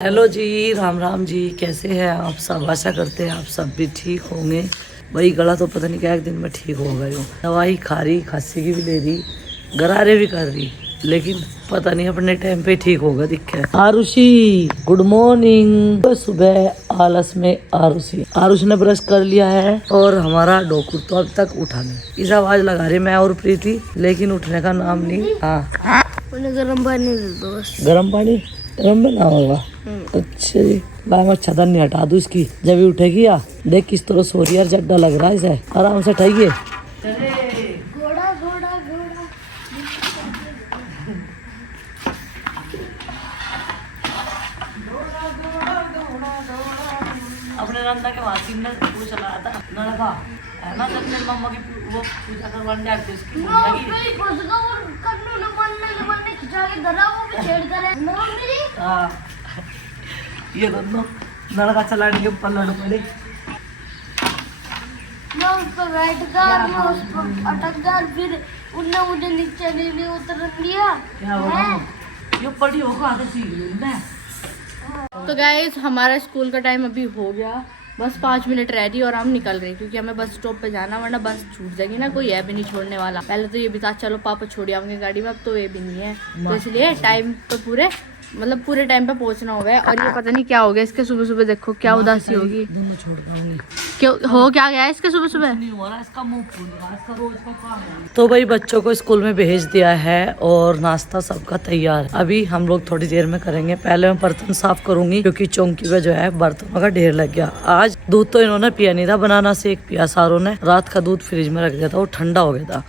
Hello जी, राम राम जी। कैसे हैं आप सब? आशा करते हैं आप सब भी ठीक होंगे। वही गला तो पता नहीं क्या एक दिन में ठीक हो गई हूँ। दवाई खा रही, खांसी की भी ले रही, गरारे भी कर रही, लेकिन पता नहीं अपने टाइम पे ठीक होगा। दिक्कत है। Arushi good morning. तो सुबह आलस में आरुष ने ब्रश कर लिया है और हमारा डोकू तो अब तक उठा नहीं। इस आवाज लगा रही मैं और प्रीति, लेकिन उठने का नाम नहीं। हाँ, गर्म पानी दे दो बस। गर्म पानी गर्म बना होगा। अच्छा जी, ला मैं छदन नहीं हटा दूँ इसकी। जब भी उठेगी या देख किस तरह सो रही है, जड्डा लग रहा है इसे। आराम से उठाइए। घोड़ा घोड़ा घोड़ा अपने नंदा के वासी ने पूछ रहा था नलका है ना, जब मेरी मम्मा की वो पूजा करवाने जाती उसकी मेरी खुद का वो कन्नू ने खिंचा के धरा, वो भी छेड़ करे ना मेरी। हाँ, ये दोनों नलका चलाने के ऊपर लड़ पड़े। मैं उस पर बैठ गया, मैं उस पर अटक गया, फिर उनने मुझे नीचे नहीं उतर दिया। क्या बोला ये बड़ी होगा आगे सीख लूँ मैं। तो गाइस हमारा स्कूल का टाइम अभी हो गया, बस 5 मिनट रह रही और हम निकल रहे क्योंकि हमें बस स्टॉप पे जाना, वरना बस छूट जाएगी ना, कोई है भी नहीं छोड़ने वाला। पहले तो ये भी था चलो पापा छोड़ आएंगे गाड़ी में, अब तो ये भी नहीं है, तो इसलिए टाइम पे पूरे टाइम पे पहुंचना होगा। और ये पता नहीं क्या हो गया इसके, सुबह सुबह देखो क्या उदासी होगी। दोनों छोड़ दूंगी। क्यों हो क्या गया इसके सुबह सुबह? नहीं हो रहा, इसका मुंह फूल रहा है, इसका रोज का काम है। तो भाई बच्चों को स्कूल में भेज दिया है और नाश्ता सबका तैयार है। अभी हम लोग थोड़ी देर में करेंगे। पहले मैं बर्तन साफ करूंगी क्योंकि चौंकी पे जो है बर्तनों का ढेर लग गया। आज दूध तो इन्होंने पिया नहीं था, बनाना शेक पिया सारों ने। रात का दूध फ्रिज में रख दिया था, वो ठंडा हो गया था।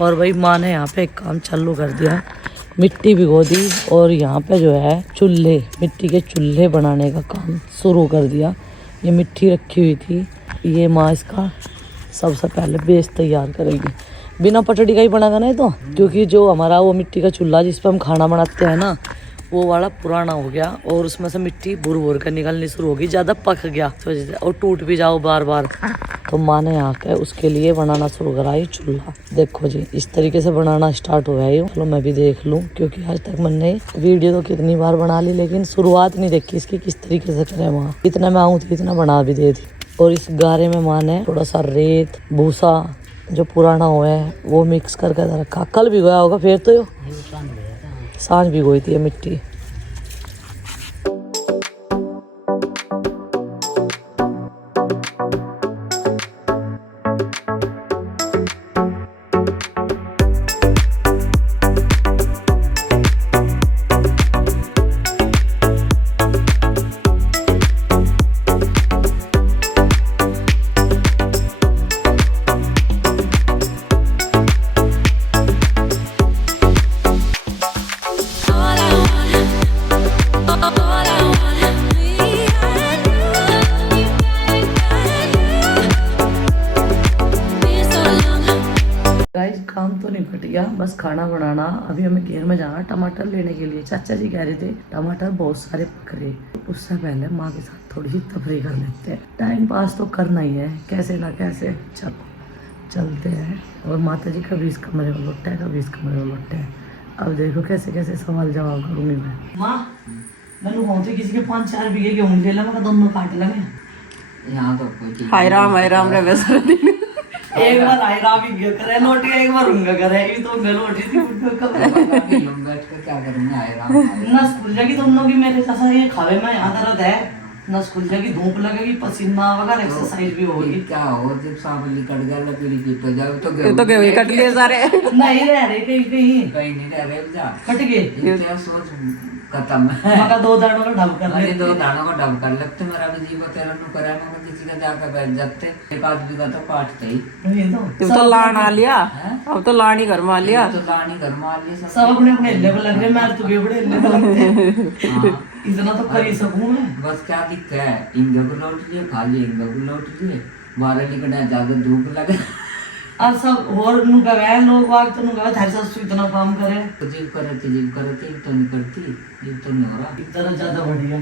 और भाई माँ ने यहाँ पे एक काम चालू कर दिया, मिट्टी भिगो दी और यहाँ पे जो है मिट्टी के चूल्हे बनाने का काम शुरू कर दिया। ये मिट्टी रखी हुई थी, ये माँ इसका सबसे पहले बेस तैयार करेगी। बिना पटड़ी का ही बना था ना तो, क्योंकि जो हमारा वो मिट्टी का चूल्हा जिस पर हम खाना बनाते हैं ना, वो वाला पुराना हो गया और उसमें से मिट्टी भुर भुर कर निकलनी शुरू होगी, ज़्यादा पक गया तो वजह से, और टूट भी जाओ बार बार। तो माँ ने आकर उसके लिए बनाना शुरू करा ये चूल्हा। देखो जी, इस तरीके से बनाना स्टार्ट हुआ है। चलो मैं भी देख लूँ, क्योंकि आज तक मैंने वीडियो तो कितनी बार बना ली, लेकिन शुरुआत नहीं देखी इसकी किस तरीके से करे। माँ इतना मैं आऊँ तो इतना बना भी दे थी। और इस गारे में माँ ने थोड़ा सा रेत भूसा जो पुराना हुआ है वो मिक्स करके रखा। कल भी गया होगा, फिर तो सांझ भी गई थी ये मिट्टी। काम तो निपट गया, बस खाना बनाना। अभी हमें घेर में जाना टमाटर लेने के लिए। चाचा जी कह रहे थे टमाटर बहुत सारे पक रहे, उससे पहले माँ के साथ थोड़ी सी तफरी कर लेते हैं। टाइम पास तो करना ही है, कैसे ना कैसे। चलते हैं। और माता जी कभी इस कमरे में लौटते हैं, कभी इस कमरे में लौटते हैं। अब देखो कैसे कैसे सवाल जवाब करूँगी मैं। माँ मैंने होते किसी के 5-4 बीघे गेहूँ ले ला, मैं दोनों काट लेंगे। यहाँ तो हाय राम रे वैसा एक बार आई राम ही करे लोटी, एक बार उंगा करे, ये तो उंगा लोटी थी कब क्या करूंगा हाय राम ना स्कूल जाके तुम लोग मेरे जैसा ये खावे में यहाँ दर्द है ना, स्कूल जाके धूप लगेगी, पसीना वगैरह, एक्सरसाइज भी होगी। क्या हो जब सांवली कट गया लकड़ी की तो जाओ तो गेहूं कट लिए सारे नहीं रह रहे कहीं नहीं रह रहे जा कट गए। क्या सोच खत्म मका 2 दानों का ढब कर अरे 2 दानों का ढब कर लगते मेरा भी जीव तेरा नु करा ना किसी का जाकर बैठ जाते, एक आदमी का तो काटते ही। तो लान आ लिया, अब तो लान ही घर में आ लिया, तो लान ही घर में आ लिया। सब अपने अपने हिलने पे लग रहे, मैं तो बड़े हिलने पे लगते। इतना तो कर ही सकूं मैं। बस क्या दिक्कत है, इंगे को लौट लिए खा लिए, इंगे को लौट लिए 12 निकलना ज्यादा धूप लगे और सब और नुकवे लोग वाग तो नुकवे थारे साथ इतना काम करे, जीव करते तो नहीं करती, जीव तो नहीं हो रहा। इतना ज्यादा बढ़िया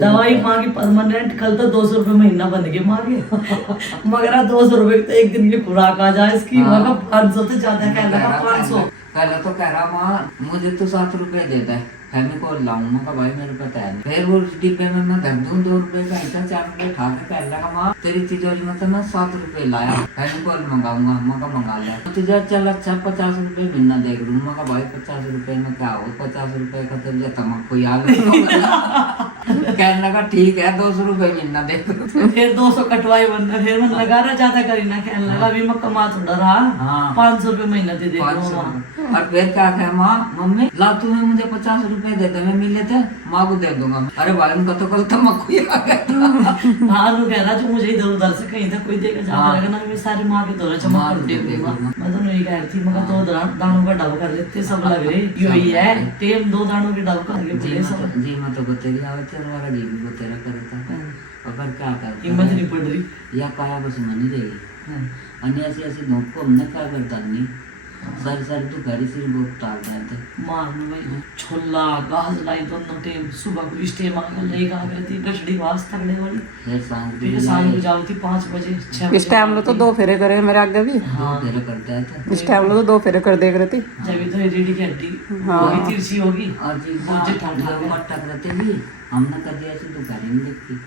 दवाई माँ की परमानेंट। कल तो 200 रुपये महीना बन गए माँ के मगर 200 रुपये तो एक दिन की खुराक आ जाए इसकी। 500 तो ज्यादा कह लगा 500। पहले तो कह रहा माँ मुझे तो 7 रुपए देता है, फेविकोल लाऊंगा का भाई मेरे पता है। फिर वो डिब्बे में मैं धर दूं 2 रुपए का ऐसा 4 रुपए खा के पहन लगा माँ तेरी तिजोरी में तो मैं 7 रुपए लाया फेविकोल मंगाऊंगा मैं का मंगा लिया तो तुझे चल अच्छा 50 रुपए महीना देख लूँ मैं का भाई 50 रुपए में क्या हो 50 रुपए का तुझे तम्बाकू याद कहने लगा ठीक है 200 रुपए महीना देख लूँ। फिर 200 कटवाई बंदा फिर मन लगा रहा ज्यादा करी ना कहने लगा अभी मैं कमा थोड़ा रहा हाँ। 500 रुपए महीना दे दे और फिर क्या कहा माँ मम्मी ला तुम्हें मुझे 50 रुपए दे दे मैं मिले थे माँ को दे दूंगा। अरे भाई उनका तो कल तम्बाकू आ गया। हाँ तू कह रहा जो मुझे इधर उधर से कहीं तक कोई देकर जाना रहेगा ना मैं सारी माँ के दौरा चमक कर दे दूंगा। मैं तो नहीं कह रही थी मगर 2 दानों का डब कर लेते सब लग रहे यही है टेम 2 दानों के डब करके बोले सब जी मैं तो बतेरी आवे थे हमारा जी भी बतेरा करता अगर क्या कर हिम्मत नहीं पड़ रही या काया बस मनी रहेगी अन्य ऐसी ऐसी धूप को हमने क्या करता नहीं सारी सारी तो गाड़ी से बहुत टाल रहे थे मां भाई छोला गाज लाई दोनों टेम सुबह को इस टेम आकर लेकर आ गई थी गठड़ी वास तगड़े वाली फिर शाम को जाओ थी 5 बजे 6 बजे इस टाइम लो तो 2 फेरे करे मेरे आगे भी हाँ फेरे करता था इस टाइम लो तो 2 फेरे कर देख रही थी जब तो रेडी की हड्डी होगी तिरछी होगी और जी मुझे ठाठा मट्टा करते भी हमने कर दिया ऐसी तो गाड़ी नहीं देखती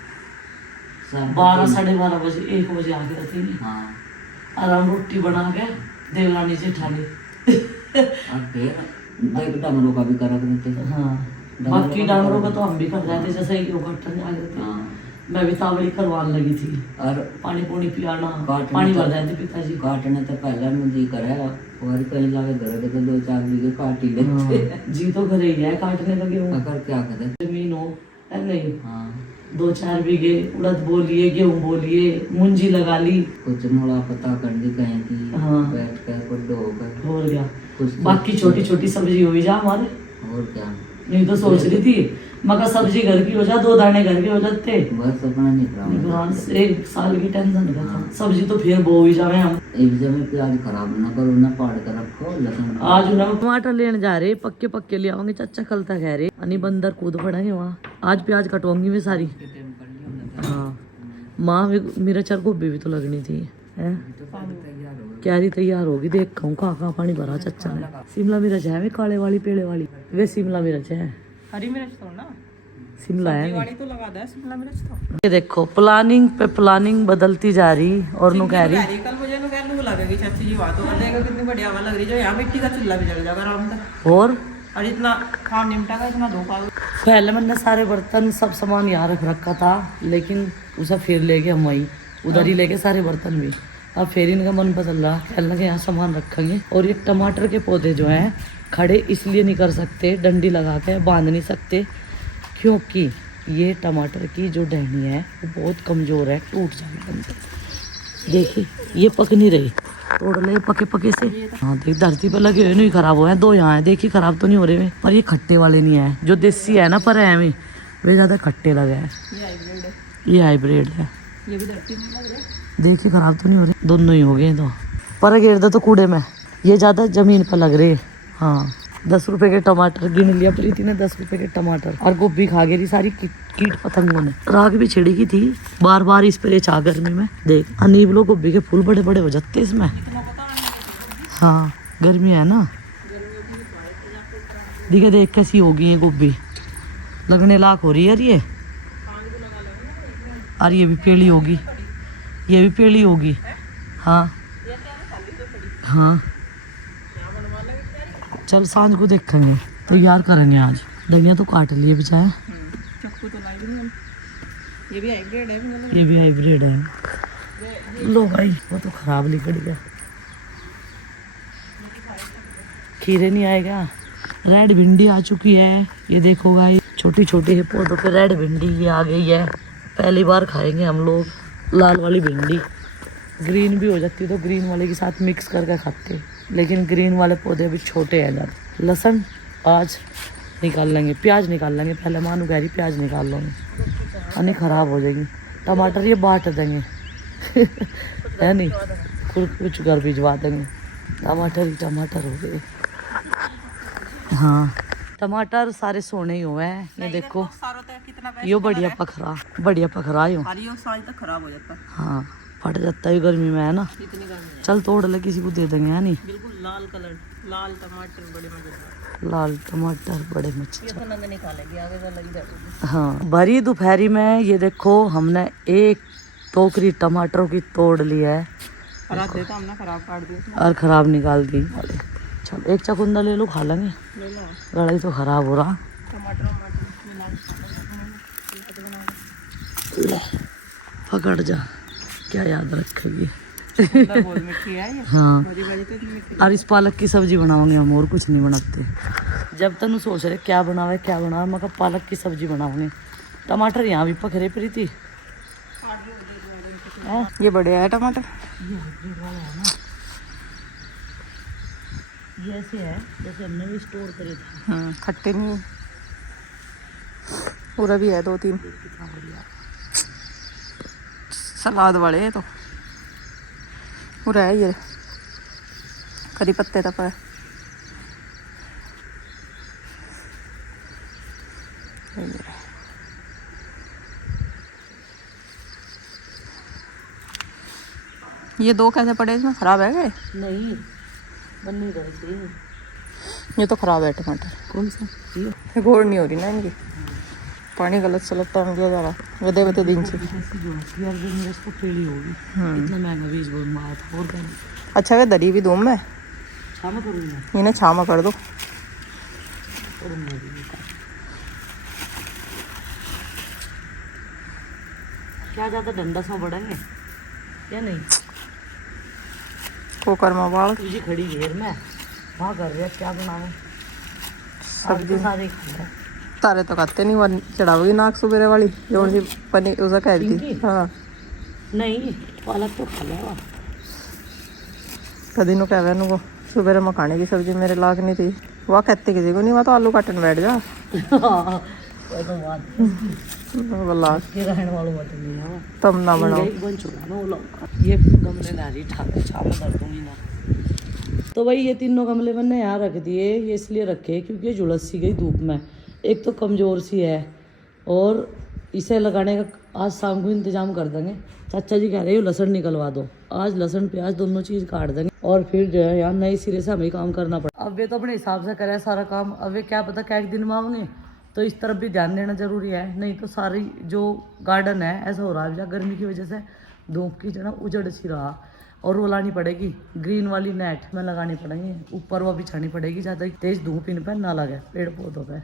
12 साढ़े 12 बजे 1 बजे आके रहती नहीं हाँ आराम रोटी बना के देवलानी से ठानी और फिर देख डामरों का भी करा करते हाँ बाकी डामरों का तो हम भी कर रहे थे जैसे ही कट्टन आ गए थे हाँ मैं भी तावड़ी करवाने लगी थी और पानी पूनी पियाना काटने पानी तो- भर रहे थे पिताजी काटने तो पहले मुझे करे और कहीं लागे घर के तो 2-4 बीघे काट ही लेते जी तो घर ही है काटने लगे हूँ अगर क्या करे जमीन हो है नहीं हाँ 2-4 बीघे उड़द बोलिए गेहूं बोलिए मुंजी लगा ली कुछ मोड़ा पता कर दी कहीं की हाँ। बैठ कर कुछ होकर हो गया कुछ तो- बाकी छोटी छोटी सब्जी हुई जा हमारे और क्या नहीं तो सोच रही थी मगर सब्जी घर की हो जा 2 दाने घर के हो जाते बस अपना निकला 1 साल की टेंशन नहीं था सब्जी तो फिर बो ही जावे हम एक जगह प्याज खराब ना करो ना पाड़ कर रखो लहसुन आज ना टमाटर लेने जा रहे पक्के पक्के ले आओगे चाचा खलता कह रहे अनि बंदर कूद पड़ेंगे वहाँ आज प्याज कटवाऊंगी मैं सारी हाँ माँ मेरा चर गोभी भी तो लगनी थी है क्यारी तैयार होगी देख कहूँ कहाँ पानी भरा चाचा ने शिमला मिर्च है वे काले वाली पेड़े वाली वे शिमला मिर्च है हरी मिर्च तो ना शिमला है वाली तो लगा दे शिमला मिर्च तो ये देखो प्लानिंग पे प्लानिंग बदलती जा रही और नु कह रही कल मुझे नु कह लू लगेगी चाची जी बात तो देखो कितनी बढ़िया हवा लग रही जो यहाँ मिट्टी का चूल्हा भी जल जाएगा आराम से और इतना काम निपटा का इतना धोखा पहले मैंने सारे बर्तन सब सामान यहाँ रख रखा था लेकिन उसे फिर ले गए हम वहीं उधर ही लेके सारे बर्तन भी अब फिर इनका मन बदल रहा कहने लगे यहाँ सामान रखेंगे। और ये टमाटर के पौधे जो हैं खड़े इसलिए नहीं कर सकते डंडी लगा के बांध नहीं सकते क्योंकि ये टमाटर की जो डहनी है वो बहुत कमज़ोर है टूट जाने बंद देखिए ये पक नहीं रही तोड़ ले पके पके से हाँ देख धरती पर लगे हुए नहीं खराब हुए हैं 2 यहाँ है देखिए खराब तो नहीं हो रहे पर ये खट्टे वाले नहीं है जो देसी है ना पर है में वे ज़्यादा खट्टे लगे हैं ये हाइब्रिड है ये भी धरती में लग रहा है देखिए खराब तो नहीं हो रहे दोनों ही हो गए तो पर गिर दो तो कूड़े में ये ज़्यादा जमीन पर लग रहे हाँ 10 रुपए के टमाटर गिन लिया प्रीति ने 10 रुपए के टमाटर और गोभी खा गई सारी कीट पतंगों ने राख भी छिड़ी की थी बार बार स्प्रे चाह गर्मी में देख अनीब लोग गोभी के फूल बड़े बड़े हो जाते इसमें हाँ गर्मी है ना दिखे देख कैसी होगी ये गोभी लगने लायक हो रही है ये और ये भी पेड़ी होगी ये भी पेड़ी होगी हाँ हाँ चल सांझ को देखेंगे तैयार करेंगे आज धनिया तो काट लिए बेचाए चक्कू तो लाई नहीं हम ये भी हाइब्रिड है ये भी हाइब्रिड है लो भाई वो तो खराब निकल गया खीरे नहीं आएगा रेड भिंडी आ चुकी है ये देखो भाई छोटी छोटी है पौधों पे रेड भिंडी ये आ गई है पहली बार खाएंगे हम लोग लाल वाली भिंडी ग्रीन भी हो जाती तो ग्रीन वाले के साथ मिक्स करके खाते लेकिन ग्रीन वाले पौधे अभी छोटे हैं ज़्यादा लहसुन आज निकाल लेंगे प्याज निकाल लेंगे पहले मानू कह रही प्याज निकाल लोगे अन्य ख़राब हो जाएगी टमाटर ये बांट देंगे है नहीं कुछ घर भिजवा देंगे टमाटर ही टमाटर हो गए हाँ टमाटर सारे सोने ही हुए हैं ये देखो यो बढ़िया पखरा यो साल तक खराब हो जाता हाँ फट जाता है गर्मी में है ना इतनी गर्मी है चल तोड़ ले किसी को दे देंगे है नहीं बिल्कुल लाल कलर लाल टमाटर बड़े मजेदार। लाल टमाटर बड़े मच्छर। ये तो नंद नहीं खा लेगी, आगे तो लगी रहेगी। हाँ, भरी दोपहरी में ये देखो हमने एक टोकरी टमाटरों की तोड़ ली है खराब देता हमने, खराब काट दिया। और खराब निकाल दी। चल एक चकुंदा ले लो, खा लेंगे। ले लो लड़ाई तो खराब हो रहा। टमाटर मिला ले पकड़ जा, क्या याद रखेगी। बहुत मीठी है ये। हाँ, हरी भाजी तो इतनी मीठी। और इस पालक की सब्जी बनाओगे हम, और कुछ नहीं बनाते। जब तक सोच रहे क्या बनावे क्या बनावे, मैं कहा पालक की सब्जी बनाओगे। टमाटर यहाँ भी पकड़े प्रीति। ये बढ़िया है टमाटर। ये ऐसे है जैसे हमने भी स्टोर करे थे। खट्टे नहीं, पूरा भी है 2-3 सलाद वाले है तो पूरा है। ये करी पत्ते तक है। ये 2 कैसे पड़े इसमें, खराब है क्या? नहीं बन नहीं रही थी। ये तो खराब है टमाटर। कौन सा ये? गोड़ नहीं हो रही ना इनकी, पानी गलत से लगता है मुझे ज़्यादा गदे दिन से। ऐसी जो है यार, जो इसको पेड़ी होगी। इतना महंगा बीज बोल मारा था। और क्या अच्छा वे दरी भी दूँ मैं, शाम करूँगा। इन्हें छामा कर दो। क्या ज़्यादा डंडा सा बढ़ेंगे क्या? नहीं, कुकर में उबाल तुझी खड़ी घेर में वहाँ कर रहे क्या बनावे सब्जी। सारे खा रहे। तारे तो खाते नहीं, वो चढ़ाओगी नाक सुबेरे वाली जो सी पनीर उसे कहती। पिंकी? हाँ नहीं पालक तो खा लेगा। कदी नु कहवे नु सुबेरे मखाने की सब्जी मेरे लाग नहीं थी। वह कहते किसी को नहीं, वह तो आलू काटन बैठ जा। वो तो बात लाग के रहने वालों बात नहीं है। तुम ना बनाओ। बन चुका ना वो लोग। ये गमले नारी ठाके छाव कर दूंगी ना। तो भाई ये तीनों गमले मैंने यहाँ रख दिए। ये इसलिए रखे क्योंकि ये झुलस सी गई धूप में। एक तो कमज़ोर सी है और इसे लगाने का आज शाम को इंतजाम कर देंगे। चाचा जी कह रहे हो लहसुन निकलवा दो। आज लहसुन प्याज दोनों चीज़ काट देंगे और फिर जो है यार नए सिरे से हमें काम करना पड़ा। अब वे तो अपने हिसाब से करे सारा काम। अब वे क्या पता क्या एक दिन में आओगे, तो इस तरफ भी ध्यान देना जरूरी है। नहीं तो सारी जो गार्डन है ऐसा हो रहा है गर्मी की वजह से, धूप की जो ना उजड़ सी रहा। और वो लानी पड़ेगी ग्रीन वाली नेट में लगानी पड़ेगी ऊपर, वो बिछानी पड़ेगी ज़्यादा तेज धूप इन पर ना लगे पेड़ पौधों पर।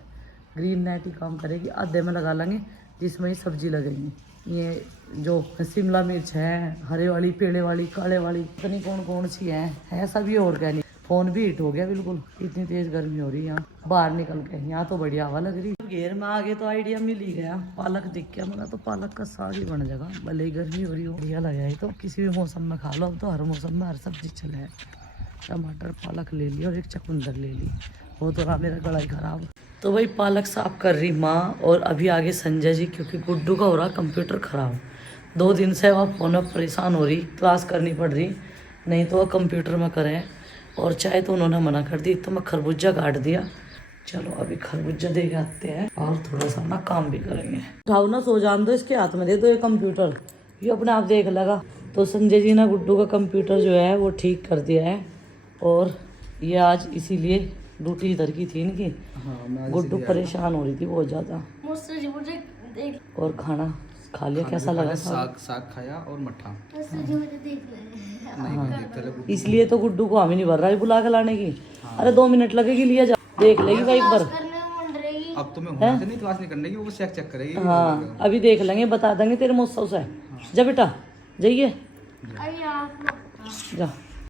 ग्रीन नेट ही काम करेगी। आधे में लगा लेंगे जिसमें ही सब्जी लगेगी। ये जो शिमला मिर्च है, हरे वाली, पेड़े वाली, काले वाली, पता नहीं कौन कौन सी है सब। ये और क्या नहीं, फोन भी हिट हो गया बिल्कुल। इतनी तेज गर्मी हो रही है यहाँ बाहर निकल के। यहाँ तो बढ़िया हवा लग रही। घेर में आगे तो आइडिया मिल ही गया। पालक दिख गया मगर तो पालक का साग ही बन जाएगा। भले ही गर्मी हो रही हो, बढ़िया लगा है। तो किसी भी मौसम में खा लो। अब तो हर मौसम में हर सब्जी चले है। टमाटर पालक ले ली और एक चकुंदर ले ली। वो तो रहा मेरा गला ही खराब। तो भाई पालक साफ कर रही माँ और अभी आगे संजय जी, क्योंकि गुड्डू का हो रहा कंप्यूटर ख़राब। 2 दिन से वह फोन में परेशान हो रही, क्लास करनी पड़ रही, नहीं तो वह कंप्यूटर में करें। और चाहे तो उन्होंने मना कर दी, तो मैं खरबूजा काट दिया। चलो अभी खरबूजा दे के आते हैं और थोड़ा सा ना काम भी करेंगे। उठाओ ना, सो जान दो, इसके हाथ में दे दो ये कंप्यूटर, ये अपने आप देख लगा। तो संजय जी ने गुड्डू का कंप्यूटर जो है वो ठीक कर दिया है। और ये आज इसीलिए ड्यूटी इधर की थी इनकी। गुड्डू परेशान हो रही थी बहुत ज़्यादा। और खाना खा लिया, कैसा लगा? साग खाया और मट्ठा। इसलिए तो गुड्डू को हम ही नहीं भर रहा है बुला के लाने की। अरे 2 मिनट लगेगी, लिया जा, देख लेगी भाई एक बार। अब तुम्हें होना नहीं, क्लास नहीं करने की, वो चेक करेगी। हाँ अभी देख लेंगे, बता देंगे तेरे मौसम से। जा बेटा जाइए, जा।